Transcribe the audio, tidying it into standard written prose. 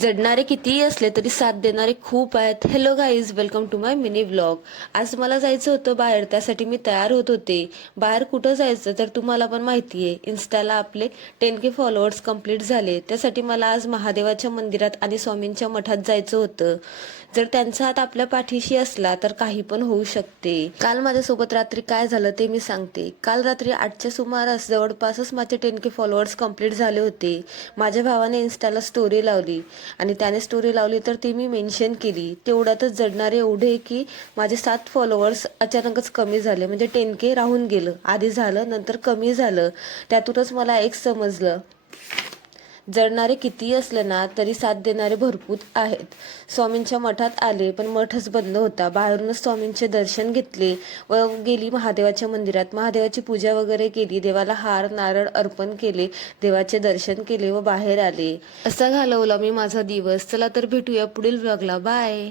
जडणारे कितीही असले तरी साथ देणारे खूप आहेत. Hello guys, welcome to my mini vlog. आज मला जायचं होतं बाहेर, त्यासाठी मी तयार होत होते. बाहेर कुठं जायचं तर तुम्हाला पण माहिती आहे, इन्स्टाला आपले 10K फॉलोअर्स कंप्लीट झाले. त्यासाठी मला आज महादेवाच्या मंदिरात आणि स्वामींच्या मठात जायचं होतं. जर त्यांचा हात आपल्या पाठीशी असला तर काही पण होऊ शकते. काल माझ्यासोबत रात्री काय झालं ते मी सांगते. काल रात्री 8च्या सुमारास जवळपासच माझे 10K फॉलोअर्स कंप्लीट झाले होते. माझ्या भावाने इन्स्टाला स्टोरी लावली आणि त्याने स्टोरी लावली तर ती मी मेन्शन केली. तेवढ्यातच जडणारे एवढे की माझे 7 फॉलोअर्स अचानकच कमी झाले. म्हणजे 10K राहून गेलं. आधी झालं, नंतर कमी झालं. त्यातूनच मला एक समजलं, जडणारे कितीही असलं ना तरी साथ देणारे भरपूर आहेत. स्वामींच्या मठात आले पण मठच बंद होता. बाहेरूनच स्वामींचे दर्शन घेतले व गेली महादेवाच्या मंदिरात. महादेवाची पूजा वगैरे केली, देवाला हार नारळ अर्पण केले, देवाचे दर्शन केले व बाहेर आले. असा घालवला मी माझा दिवस. चला तर भेटूया पुढील व्लॉगला. बाय.